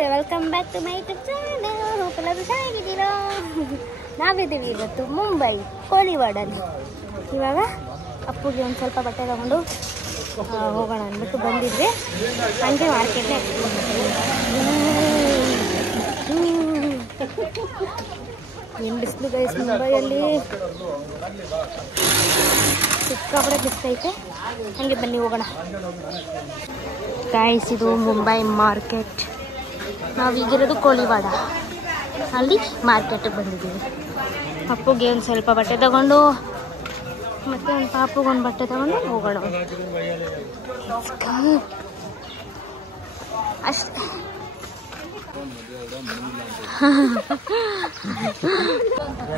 ನಮಸ್ತೆ, welcome back to my YouTube channel. Hope ಎಲ್ಲರೂ ಚೆನ್ನಾಗಿದ್ದೀರಾ? ನಾವಿದ್ದೀವಿ ಇವತ್ತು ಮುಂಬೈ ಕೋಳಿವಾಡಲ್ಲಿ. ಇವಾಗ ಅಪ್ಪುಗೆ ಒಂದು ಸ್ವಲ್ಪ ಬಟ್ಟೆ ತಗೊಂಡು ಹೋಗೋಣ ಅಂದ್ಬಿಟ್ಟು ಬಂದಿದ್ವಿ. ಹಂಗೆ ಮಾರ್ಕೆಟ್ನೇ ಏನು ಬಿಸಿಲು ಗೈಸ್ ಮುಂಬೈಯಲ್ಲಿ, ಸಿಕ್ಕಾಪಟ್ಟೆ ಬಿಸಿಲೈತೆ. ಹಾಗೆ ಬನ್ನಿ ಹೋಗೋಣ ಗೈಸ್. ಇದು ಮುಂಬೈ ಮಾರ್ಕೆಟ್. ನಾವೀಗಿರೋದು ಕೋಳಿವಾಡ, ಅಲ್ಲಿ ಮಾರ್ಕೆಟಿಗೆ ಬಂದಿದ್ದೀವಿ. ಅಪ್ಪುಗೆ ಒಂದು ಸ್ವಲ್ಪ ಬಟ್ಟೆ ತಗೊಂಡು ಮತ್ತೆ ಒಂದು ಪಾಪುಗೊಂದು ಬಟ್ಟೆ ತಗೊಂಡು ಹೋಗೋಣ ಅಷ್ಟೇ.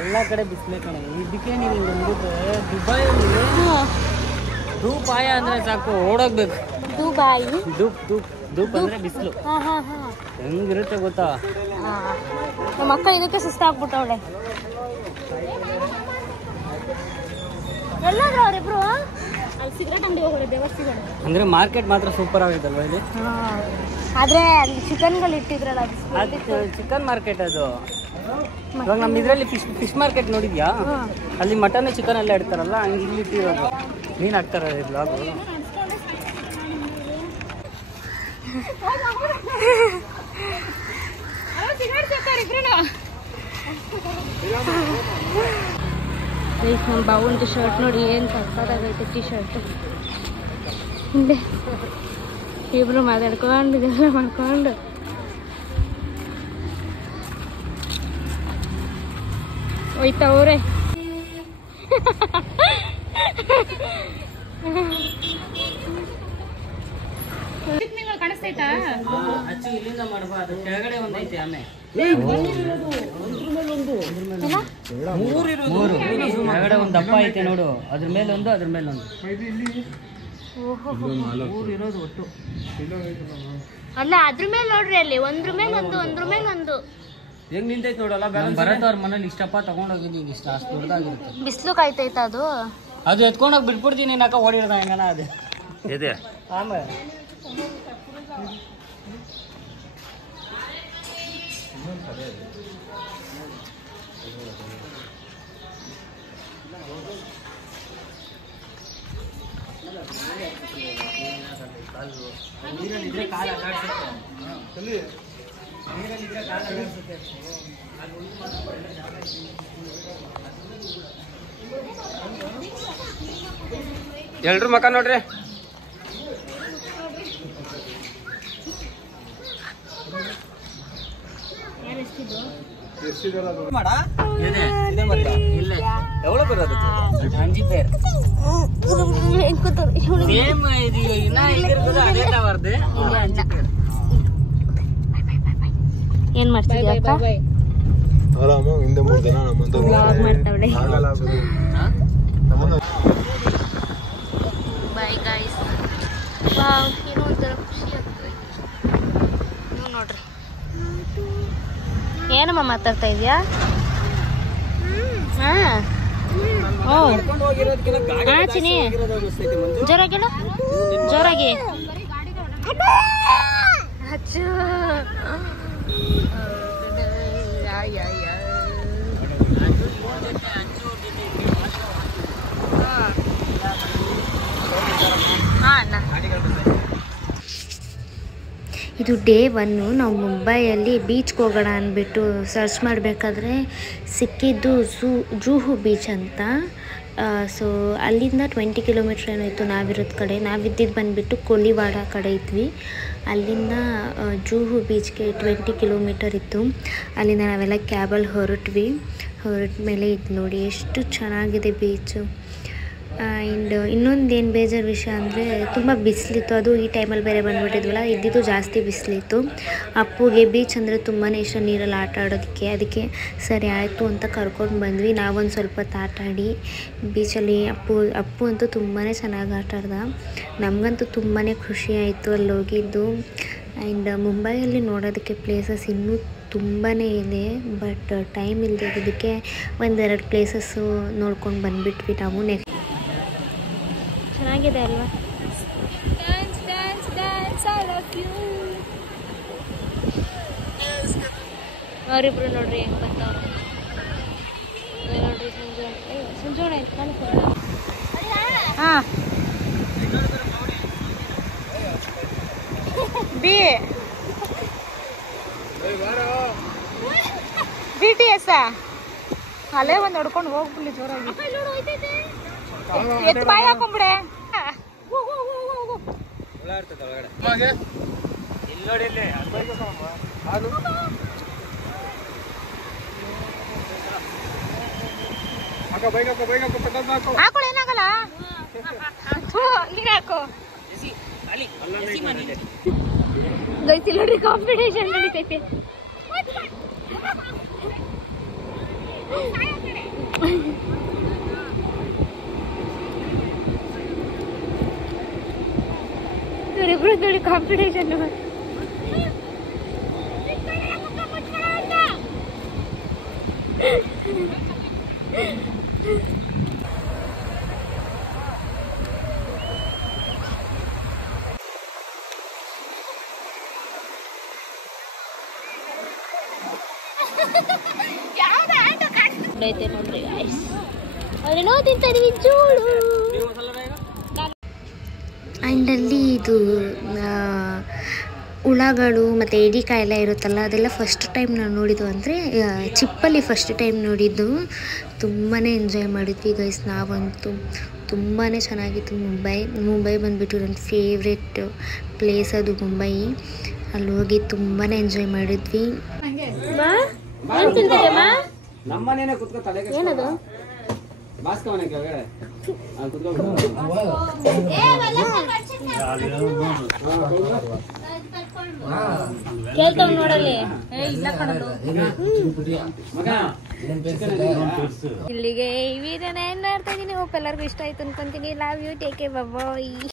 ಎಲ್ಲ ಕಡೆ ಬಿಸಿಲೇ ಕಣೆ. ಇದಕ್ಕೆ ನೀವು ಬಂದ್ಬಿಟ್ರೆ ದುಬೈಯಲ್ಲಿ ಧೂಪಾಯ ಅಂದ್ರೆ ಸಾಕು, ಓಡೋಗ್ಬೇಕು. ದುಬಾಯಿ ಧೂಪ್ ಅಂದ್ರೆ ಬಿಸಿಲು ಹೆಂಗಿರುತ್ತೆ ಗೊತ್ತಾ? ನಮ್ಮ ಮಕ್ಕಳು ಇದಕ್ಕೆ ಸುಸ್ತಾಗ್ಬಿಟ್ಟವಳೆ. ಎಲ್ಲಾದ್ರೂ ಅವರಿಬ್ರು ಅಲ್ಲಿ ಸಿಗರೇಟ್ ಅಂಗಡಿ ಹೋಗೋಣ, ದೇವಸ್ಥಾನ ಅಂದ್ರೆ ಮಾರ್ಕೆಟ್ ಮಾತ್ರ ಸೂಪರ್ ಆಗಿದಲ್ವಾ ಇಲ್ಲಿ. ಆದ್ರೆ ಅಲ್ಲಿ ಚಿಕನ್ಗಳು ಇಟ್ಟಿದ್ರಲ್ಲ, ಅದು ಚಿಕನ್ ಮಾರ್ಕೆಟ್. ಅದು ಇವಾಗ ನಮ್ಮ ಇದರಲ್ಲಿ ಫಿಶ್ ಮಾರ್ಕೆಟ್ ನೋಡಿದ್ಯಾ? ಅಲ್ಲಿ ಮಟನ್ ಚಿಕನ್ ಎಲ್ಲ ಇಡ್ತಾರಲ್ಲ, ಹಂಗೆ ಇಲ್ಲಿ ಇಟ್ಟಿರೋದು ಮೀನು ಹಾಕ್ತಾರ ಬ್ಲಾಗು. ನಮ್ಮ ಬಾವುಂದು ಶರ್ಟ್ ನೋಡಿ ಏನು ಸಕ್ಕತ್ತಾಗೈತೆ. ಟಿ ಶರ್ಟ್ ಹಿಂದೆ ಇಬ್ರು ಮಾತಾಡ್ಕೊಂಡು ಇದೆಲ್ಲ ಮಾಡ್ಕೊಂಡು ಹೋಯ್ತವ್ರೆ. ಕಾಣಿಸ್ತೈತಾ? ಇಲ್ಲಿಂದ ಮಾಡಬಾರ್ದು, ಕೆಳಗಡೆ ಒಂದೈತೆ ಆಮೇಲೆ ಕೆಳಗಡೆ ಒಂದು ದಪ್ಪ ಐತೆ ನೋಡು, ಅದ್ರ ಮೇಲೊಂದು ಅದ್ರ ಮೇಲೊಂದು ಇರೋದು ಒಟ್ಟು. ಅಲ್ಲ ಅದ್ರ ಮೇಲೆ ನೋಡ್ರಿ, ಅಲ್ಲಿ ಒಂದ್ರ ಮೇಲೆ ಒಂದು ಹೆಂಗ್ ನಿಂತೈತೆ ನೋಡಲ್ಲ. ಭರತ್ ಅವ್ರ ಮನೇಲಿ ಇಷ್ಟಪ್ಪ ತಗೊಂಡೋಗಿದ್ದೀನಿ, ಇಷ್ಟ ಅಷ್ಟು ದೊಡ್ಡದಾಗಿರುತ್ತೆ. ಬಿಸಿಲು ಕಾಯ್ತೈತ ಅದು ಎತ್ಕೊಂಡೋಗಿ ಬಿಟ್ಬಿಡ್ತೀನಿ ನಾಕ ಓಡಿರೋದ ಹೆಂಗನ ಅದೇ ಇದೆ. ಆಮೇಲೆ ನೀರಲ್ಲಿದ್ರೆ ಕಾಲ ನೀರಲ್ಲಿದ್ರೆ ಕಾಲ ಎಲ್ರು ಮಕ್ಕ ನೋಡ್ರಿ. ಎವಳು ಬರೋದು ಅಂಜಿ ಪೇರ್ ಸೇಮ್ ಇದು ಇನ್ನ ಇಲ್ಲಿರ್ತದ ಅದೇ ತವರ್ದು. ಏನ್ ಮಾಡ್ತಿದ್ಯಾ ಅಕ್ಕ? ಆರಾಮ ಹಿಂದೆ 3 ದಿನ ನಮ್ಮಂತ ವ್ಲಾಗ್ ಮಾಡ್ತಾವಳೆ. Bye guys. ವಾವ್, ಏನೋ ಒಂಥರ ಖುಷಿ ಆಗ್ತದೆ. ನೀವು ನೋಡ್ರಿ, ಏನಮ್ಮ ಮಾತಾಡ್ತಾ ಇದೀಯಾ? ಚಿನಿ ಜೋರಾಗಿ ಹೇಳು, ಜೋರಾಗಿ. ಇದು ಡೇ 1. ನಾವು ಮುಂಬೈಯಲ್ಲಿ ಬೀಚ್ಗೆ ಹೋಗೋಣ ಅಂದ್ಬಿಟ್ಟು ಸರ್ಚ್ ಮಾಡಬೇಕಾದ್ರೆ ಸಿಕ್ಕಿದ್ದು ಜೂಹು ಬೀಚ್ ಅಂತ. ಸೊ ಅಲ್ಲಿಂದ 20 ಕಿಲೋಮೀಟ್ರ್ ಏನೋ ಇತ್ತು ನಾವಿರೋದು ಕಡೆ. ನಾವಿದ್ದಿದ್ದು ಬಂದುಬಿಟ್ಟು ಕೋಳಿವಾಡ ಕಡೆ ಇದ್ವಿ. ಅಲ್ಲಿಂದ ಜೂಹು ಬೀಚ್ಗೆ 20 ಕಿಲೋಮೀಟರ್ ಇತ್ತು. ಅಲ್ಲಿಂದ ನಾವೆಲ್ಲ ಕ್ಯಾಬಲ್ಲಿ ಹೊರಟ ಮೇಲೆ ಇದು ನೋಡಿ ಎಷ್ಟು ಚೆನ್ನಾಗಿದೆ ಬೀಚು. ಆ್ಯಂಡ್ ಇನ್ನೊಂದೇನು ಬೇಜಾರು ವಿಷಯ ಅಂದರೆ ತುಂಬ ಬಿಸಿಲಿತ್ತು. ಅದು ಈ ಟೈಮಲ್ಲಿ ಬೇರೆ ಬಂದುಬಿಟ್ಟಿದ್ವಲ್ಲ, ಇದ್ದಿದ್ದು ಜಾಸ್ತಿ ಬಿಸಿಲಿತ್ತು. ಅಪ್ಪುಗೆ ಬೀಚ್ ಅಂದರೆ ತುಂಬಾ ಇಷ್ಟ, ನೀರಲ್ಲಿ ಆಟ ಆಡೋದಕ್ಕೆ. ಅದಕ್ಕೆ ಸರಿ ಆಯಿತು ಅಂತ ಕರ್ಕೊಂಡು ಬಂದ್ವಿ. ನಾವೊಂದು ಸ್ವಲ್ಪ ಹೊತ್ತು ಆಟ ಆಡಿ ಬೀಚಲ್ಲಿ ಅಪ್ಪು ಅಂತೂ ತುಂಬಾ ಚೆನ್ನಾಗಿ ಆಟ ಆಡ್ದ. ನಮಗಂತೂ ತುಂಬಾ ಖುಷಿ ಆಯಿತು ಅಲ್ಲಿ ಹೋಗಿದ್ದು. ಆ್ಯಂಡ್ ಮುಂಬೈಯಲ್ಲಿ ನೋಡೋದಕ್ಕೆ ಪ್ಲೇಸಸ್ ಇನ್ನೂ ತುಂಬಾ ಇದೆ, ಬಟ್ ಟೈಮ್ ಇಲ್ಲದಿದ್ದಕ್ಕೆ 1-2 ಪ್ಲೇಸಸ್ಸು ನೋಡ್ಕೊಂಡು ಬಂದುಬಿಟ್ವಿ ನಾವು. ನೆಕ್ಸ್ಟ್ ಚೆನ್ನಾಗಿದೆ ಅಲ್ವಾ? Dance dance dance I love you. ಅವರಿಬ್ರು ನೋಡ್ರಿ ಹೆಂಗ್ ಬರ್ತಾವ್ರೆ ನೋಡ್ರಿ. ಸಂಜೋಣ ಅಂತ ಕಾಣಿಸ್ತಾರೆ. BTS ಅಲ್ಲೇ ಒಂದು ಹೊಡ್ಕೊಂಡು ಹೋಗ್ಬಿಡ್ಲಿ ಜೋರಾಗಿ. ಎತ್ತು ಬಾಯಿ ಹಾಕೊಂಡ್ಬಿಡೆ. ಹಾಕೊಳ್ಳಿ, ಏನಾಗಲ್ಲ. ನೀನ್ ಹಾಕೋ. ಗೈತಿ ನೋಡ್ರಿ, ಕಾಂಪಿಟೇಷನ್ ನಡೀತೈತಿ. ಇವರಿಬ್ರು ನೋಡಿ ಕಾಂಪಿಟೇಷನ್. ಐತೆ ನೋಡ್ರಿ ಗೈಸ್, ಅದೇನೋ ತಿಂತಾರೆ ಜೋಳು. ಆ್ಯಂಡ್ ಅಲ್ಲಿ ಇದು ಹುಳಗಳು ಮತ್ತು ಎಡಿಕಾಯಿ ಎಲ್ಲ ಇರುತ್ತಲ್ಲ, ಅದೆಲ್ಲ ಫಸ್ಟ್ ಟೈಮ್ ನಾವು ನೋಡಿದ್ದು. ಅಂದರೆ ಚಿಪ್ಪಲ್ಲಿ ಫಸ್ಟ್ ಟೈಮ್ ನೋಡಿದ್ದು. ತುಂಬಾ ಎಂಜಾಯ್ ಮಾಡಿದ್ವಿ ಗೈಸ್ ನಾವಂತೂ. ತುಂಬಾ ಚೆನ್ನಾಗಿತ್ತು ಮುಂಬೈ ಬಂದುಬಿಟ್ಟು ನನ್ನ ಫೇವ್ರೆಟ್ ಪ್ಲೇಸ್ ಅದು ಮುಂಬೈ. ಅಲ್ಲಿ ಹೋಗಿ ತುಂಬಾ ಎಂಜಾಯ್ ಮಾಡಿದ್ವಿ. ನಮ್ಮನೇನೆ ಕುತ್ಕೋ ತಲೆಗೆ ಏನದು ಬಾಸ್ಕವನೆ ಕೆಳಗಡೆ ಕೇಳ್ತಾವ ನೋಡಲ್ಲಿ. ಇಲ್ಲಿಗೆ ಈ ವಿಡಿಯೋನ ಎಂಡ್ ಮಾಡ್ತಾ ಇದೀನಿ. ಹೋಪ್ ಎಲ್ಲರಿಗೂ ಇಷ್ಟ ಆಯ್ತು ಅನ್ಕೊಂತೀನಿ. Love you, take care, bye.